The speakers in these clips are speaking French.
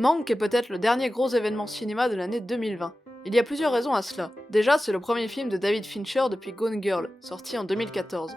Mank est peut-être le dernier gros événement cinéma de l'année 2020. Il y a plusieurs raisons à cela. Déjà, c'est le premier film de David Fincher depuis Gone Girl, sorti en 2014.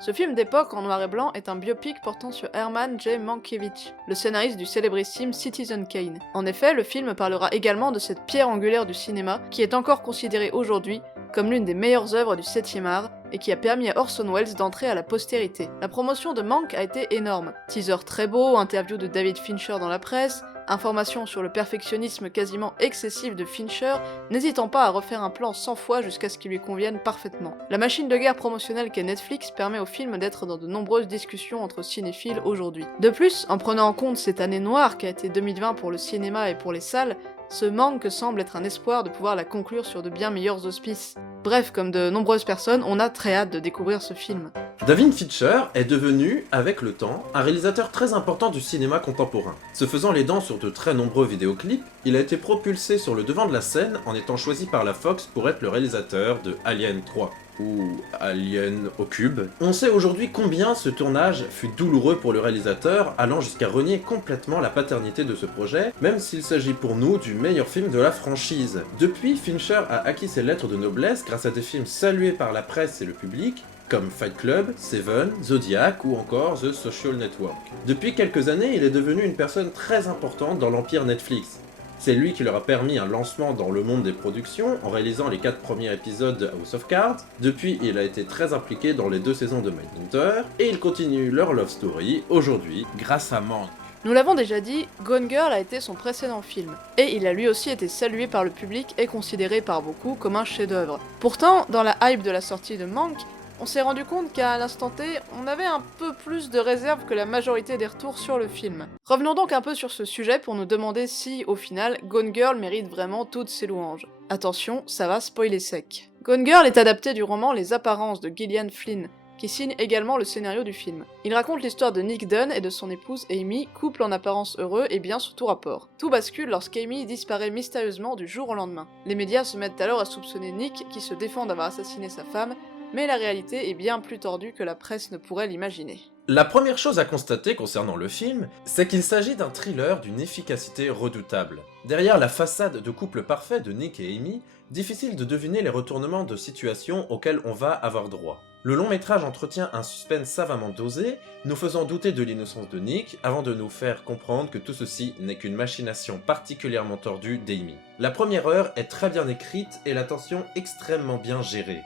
Ce film d'époque en noir et blanc est un biopic portant sur Herman J. Mankiewicz, le scénariste du célébrissime Citizen Kane. En effet, le film parlera également de cette pierre angulaire du cinéma qui est encore considérée aujourd'hui comme l'une des meilleures œuvres du 7e art et qui a permis à Orson Welles d'entrer à la postérité. La promotion de Mank a été énorme. Teaser très beau, interview de David Fincher dans la presse, informations sur le perfectionnisme quasiment excessif de Fincher, n'hésitant pas à refaire un plan 100 fois jusqu'à ce qu'il lui convienne parfaitement. La machine de guerre promotionnelle qu'est Netflix permet au film d'être dans de nombreuses discussions entre cinéphiles aujourd'hui. De plus, en prenant en compte cette année noire qu'a été 2020 pour le cinéma et pour les salles, ce manque semble être un espoir de pouvoir la conclure sur de bien meilleurs auspices. Bref, comme de nombreuses personnes, on a très hâte de découvrir ce film. David Fincher est devenu, avec le temps, un réalisateur très important du cinéma contemporain. Se faisant les dents sur de très nombreux vidéoclips, il a été propulsé sur le devant de la scène en étant choisi par la Fox pour être le réalisateur de Alien 3. Ou Alien au cube. On sait aujourd'hui combien ce tournage fut douloureux pour le réalisateur, allant jusqu'à renier complètement la paternité de ce projet, même s'il s'agit pour nous du meilleur film de la franchise. Depuis, Fincher a acquis ses lettres de noblesse grâce à des films salués par la presse et le public, comme Fight Club, Seven, Zodiac ou encore The Social Network. Depuis quelques années, il est devenu une personne très importante dans l'empire Netflix. C'est lui qui leur a permis un lancement dans le monde des productions en réalisant les 4 premiers épisodes de House of Cards. Depuis, il a été très impliqué dans les 2 saisons de Mindhunter, et il continue leur love story aujourd'hui grâce à Mank. Nous l'avons déjà dit, Gone Girl a été son précédent film, et il a lui aussi été salué par le public et considéré par beaucoup comme un chef-d'œuvre. Pourtant, dans la hype de la sortie de Mank, on s'est rendu compte qu'à l'instant T, on avait un peu plus de réserve que la majorité des retours sur le film. Revenons donc un peu sur ce sujet pour nous demander si, au final, Gone Girl mérite vraiment toutes ses louanges. Attention, ça va spoiler sec. Gone Girl est adapté du roman Les Apparences de Gillian Flynn, qui signe également le scénario du film. Il raconte l'histoire de Nick Dunn et de son épouse Amy, couple en apparence heureux et bien sous tout rapport. Tout bascule lorsqu'Amy disparaît mystérieusement du jour au lendemain. Les médias se mettent alors à soupçonner Nick, qui se défend d'avoir assassiné sa femme, mais la réalité est bien plus tordue que la presse ne pourrait l'imaginer. La première chose à constater concernant le film, c'est qu'il s'agit d'un thriller d'une efficacité redoutable. Derrière la façade de couple parfait de Nick et Amy, difficile de deviner les retournements de situation auxquels on va avoir droit. Le long métrage entretient un suspense savamment dosé, nous faisant douter de l'innocence de Nick, avant de nous faire comprendre que tout ceci n'est qu'une machination particulièrement tordue d'Amy. La première heure est très bien écrite et la tension extrêmement bien gérée.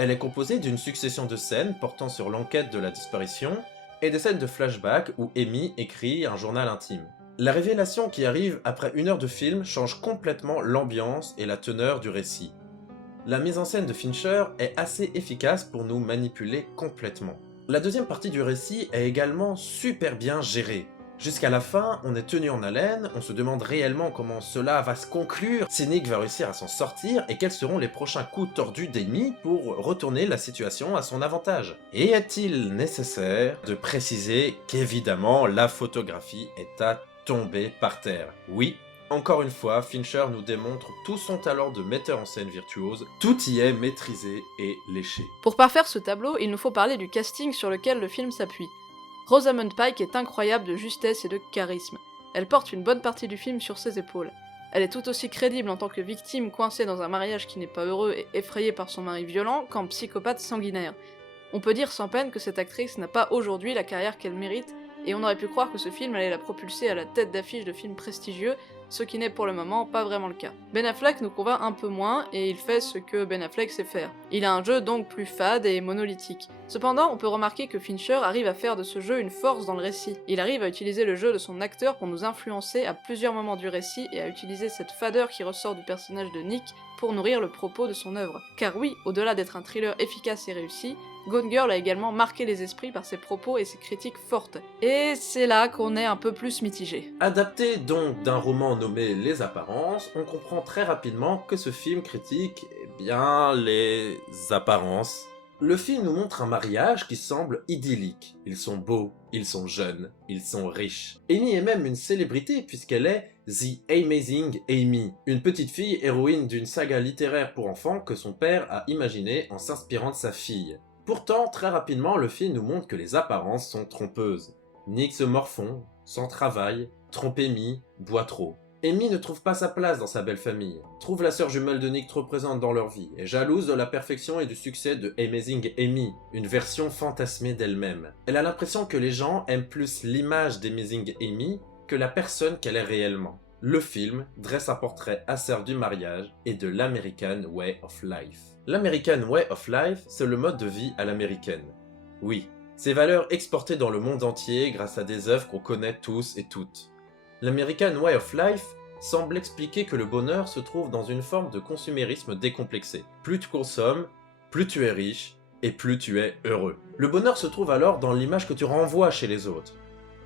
Elle est composée d'une succession de scènes portant sur l'enquête de la disparition, et des scènes de flashback où Amy écrit un journal intime. La révélation qui arrive après 1 heure de film change complètement l'ambiance et la teneur du récit. La mise en scène de Fincher est assez efficace pour nous manipuler complètement. La deuxième partie du récit est également super bien gérée. Jusqu'à la fin, on est tenu en haleine, on se demande réellement comment cela va se conclure, si Nick va réussir à s'en sortir, et quels seront les prochains coups tordus d'Amy pour retourner la situation à son avantage. Et est-il nécessaire de préciser qu'évidemment la photographie est à tomber par terre? Oui, encore une fois, Fincher nous démontre tout son talent de metteur en scène virtuose, tout y est maîtrisé et léché. Pour parfaire ce tableau, il nous faut parler du casting sur lequel le film s'appuie. Rosamund Pike est incroyable de justesse et de charisme. Elle porte une bonne partie du film sur ses épaules. Elle est tout aussi crédible en tant que victime coincée dans un mariage qui n'est pas heureux et effrayée par son mari violent qu'en psychopathe sanguinaire. On peut dire sans peine que cette actrice n'a pas aujourd'hui la carrière qu'elle mérite, et on aurait pu croire que ce film allait la propulser à la tête d'affiche de films prestigieux, ce qui n'est pour le moment pas vraiment le cas. Ben Affleck nous convainc un peu moins, et il fait ce que Ben Affleck sait faire. Il a un jeu donc plus fade et monolithique. Cependant, on peut remarquer que Fincher arrive à faire de ce jeu une force dans le récit. Il arrive à utiliser le jeu de son acteur pour nous influencer à plusieurs moments du récit et à utiliser cette fadeur qui ressort du personnage de Nick pour nourrir le propos de son œuvre. Car oui, au-delà d'être un thriller efficace et réussi, Gone Girl a également marqué les esprits par ses propos et ses critiques fortes. Et c'est là qu'on est un peu plus mitigé. Adapté donc d'un roman nommé Les Apparences, on comprend très rapidement que ce film critique, eh bien, les apparences. Le film nous montre un mariage qui semble idyllique. Ils sont beaux, ils sont jeunes, ils sont riches. Amy est même une célébrité puisqu'elle est The Amazing Amy, une petite fille héroïne d'une saga littéraire pour enfants que son père a imaginée en s'inspirant de sa fille. Pourtant, très rapidement, le film nous montre que les apparences sont trompeuses. Nick se morfond, sans travail, trompe Amy, boit trop. Amy ne trouve pas sa place dans sa belle famille, trouve la sœur jumelle de Nick trop présente dans leur vie, est jalouse de la perfection et du succès de Amazing Amy, une version fantasmée d'elle-même. Elle a l'impression que les gens aiment plus l'image d'Amazing Amy que la personne qu'elle est réellement. Le film dresse un portrait acerbe du mariage et de l'American Way of Life. L'American Way of Life, c'est le mode de vie à l'américaine. Oui, ces valeurs exportées dans le monde entier grâce à des œuvres qu'on connaît tous et toutes. L'American Way of Life semble expliquer que le bonheur se trouve dans une forme de consumérisme décomplexé. Plus tu consommes, plus tu es riche et plus tu es heureux. Le bonheur se trouve alors dans l'image que tu renvoies chez les autres.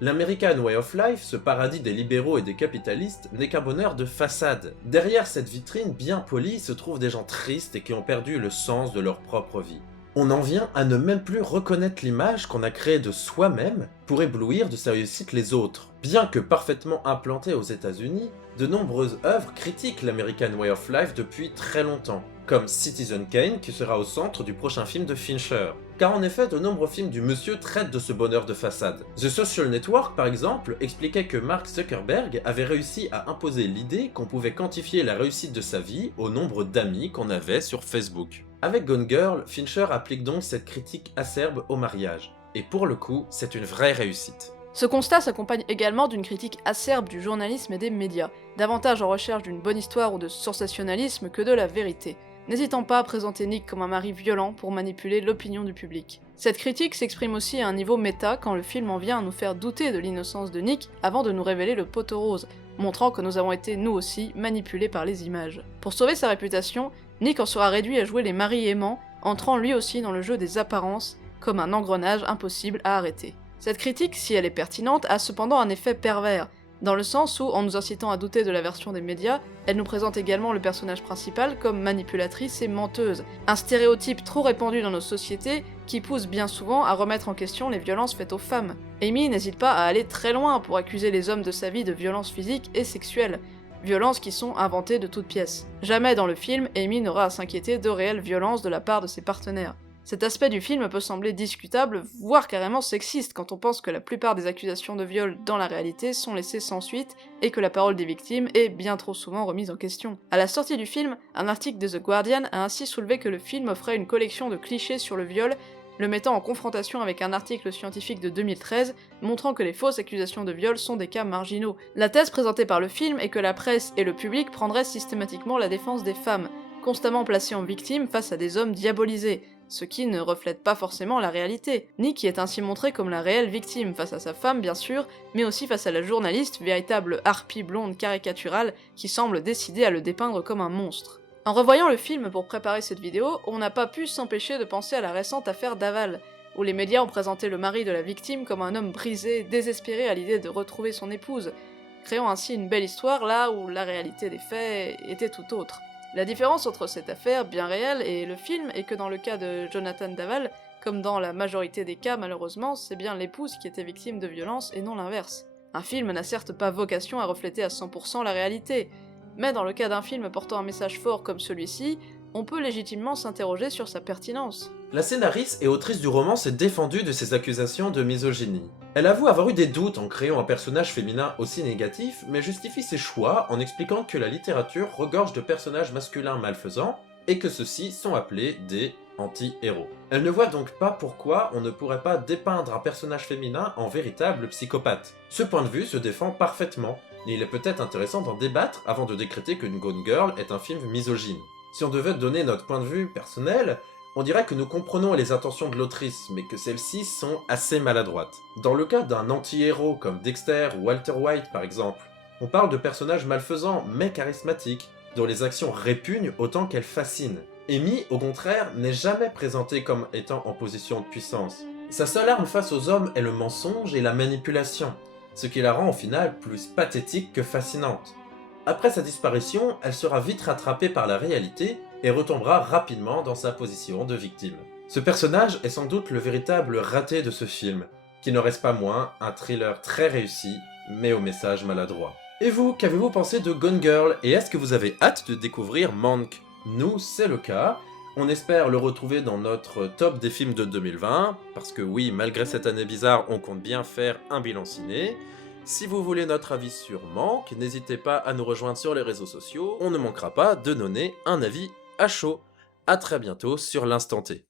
L'American Way of Life, ce paradis des libéraux et des capitalistes, n'est qu'un bonheur de façade. Derrière cette vitrine bien polie se trouvent des gens tristes et qui ont perdu le sens de leur propre vie. On en vient à ne même plus reconnaître l'image qu'on a créée de soi-même pour éblouir de sa réussite les autres. Bien que parfaitement implantée aux États-Unis, de nombreuses œuvres critiquent l'American Way of Life depuis très longtemps, comme Citizen Kane qui sera au centre du prochain film de Fincher. Car en effet, de nombreux films du monsieur traitent de ce bonheur de façade. The Social Network, par exemple, expliquait que Mark Zuckerberg avait réussi à imposer l'idée qu'on pouvait quantifier la réussite de sa vie au nombre d'amis qu'on avait sur Facebook. Avec Gone Girl, Fincher applique donc cette critique acerbe au mariage. Et pour le coup, c'est une vraie réussite. Ce constat s'accompagne également d'une critique acerbe du journalisme et des médias, davantage en recherche d'une bonne histoire ou de sensationnalisme que de la vérité, n'hésitant pas à présenter Nick comme un mari violent pour manipuler l'opinion du public. Cette critique s'exprime aussi à un niveau méta quand le film en vient à nous faire douter de l'innocence de Nick avant de nous révéler le poteau rose, montrant que nous avons été nous aussi manipulés par les images. Pour sauver sa réputation, Nick en sera réduit à jouer les maris aimants, entrant lui aussi dans le jeu des apparences, comme un engrenage impossible à arrêter. Cette critique, si elle est pertinente, a cependant un effet pervers, dans le sens où, en nous incitant à douter de la version des médias, elle nous présente également le personnage principal comme manipulatrice et menteuse, un stéréotype trop répandu dans nos sociétés qui pousse bien souvent à remettre en question les violences faites aux femmes. Amy n'hésite pas à aller très loin pour accuser les hommes de sa vie de violences physiques et sexuelles, violences qui sont inventées de toutes pièces. Jamais dans le film, Amy n'aura à s'inquiéter de réelles violences de la part de ses partenaires. Cet aspect du film peut sembler discutable, voire carrément sexiste quand on pense que la plupart des accusations de viol dans la réalité sont laissées sans suite et que la parole des victimes est bien trop souvent remise en question. À la sortie du film, un article de The Guardian a ainsi soulevé que le film offrait une collection de clichés sur le viol, le mettant en confrontation avec un article scientifique de 2013 montrant que les fausses accusations de viol sont des cas marginaux. La thèse présentée par le film est que la presse et le public prendraient systématiquement la défense des femmes, constamment placées en victimes face à des hommes diabolisés, ce qui ne reflète pas forcément la réalité. Nick est ainsi montré comme la réelle victime face à sa femme bien sûr, mais aussi face à la journaliste, véritable harpie blonde caricaturale qui semble décidée à le dépeindre comme un monstre. En revoyant le film pour préparer cette vidéo, on n'a pas pu s'empêcher de penser à la récente affaire Daval, où les médias ont présenté le mari de la victime comme un homme brisé, désespéré à l'idée de retrouver son épouse, créant ainsi une belle histoire là où la réalité des faits était tout autre. La différence entre cette affaire bien réelle et le film est que dans le cas de Jonathan Daval, comme dans la majorité des cas malheureusement, c'est bien l'épouse qui était victime de violence et non l'inverse. Un film n'a certes pas vocation à refléter à 100% la réalité, mais dans le cas d'un film portant un message fort comme celui-ci, on peut légitimement s'interroger sur sa pertinence. La scénariste et autrice du roman s'est défendue de ces accusations de misogynie. Elle avoue avoir eu des doutes en créant un personnage féminin aussi négatif, mais justifie ses choix en expliquant que la littérature regorge de personnages masculins malfaisants et que ceux-ci sont appelés des anti-héros. Elle ne voit donc pas pourquoi on ne pourrait pas dépeindre un personnage féminin en véritable psychopathe. Ce point de vue se défend parfaitement, et il est peut-être intéressant d'en débattre avant de décréter que Gone Girl est un film misogyne. Si on devait donner notre point de vue personnel, on dirait que nous comprenons les intentions de l'autrice, mais que celles-ci sont assez maladroites. Dans le cas d'un anti-héros comme Dexter ou Walter White par exemple, on parle de personnages malfaisants mais charismatiques, dont les actions répugnent autant qu'elles fascinent. Amy, au contraire, n'est jamais présentée comme étant en position de puissance. Sa seule arme face aux hommes est le mensonge et la manipulation, ce qui la rend au final plus pathétique que fascinante. Après sa disparition, elle sera vite rattrapée par la réalité et retombera rapidement dans sa position de victime. Ce personnage est sans doute le véritable raté de ce film, qui ne reste pas moins un thriller très réussi, mais au message maladroit. Et vous, qu'avez-vous pensé de Gone Girl, et est-ce que vous avez hâte de découvrir Mank? Nous, c'est le cas. On espère le retrouver dans notre top des films de 2020, parce que oui, malgré cette année bizarre, on compte bien faire un bilan ciné. Si vous voulez notre avis sur Manque, n'hésitez pas à nous rejoindre sur les réseaux sociaux, on ne manquera pas de donner un avis à chaud. A très bientôt sur l'Instant T.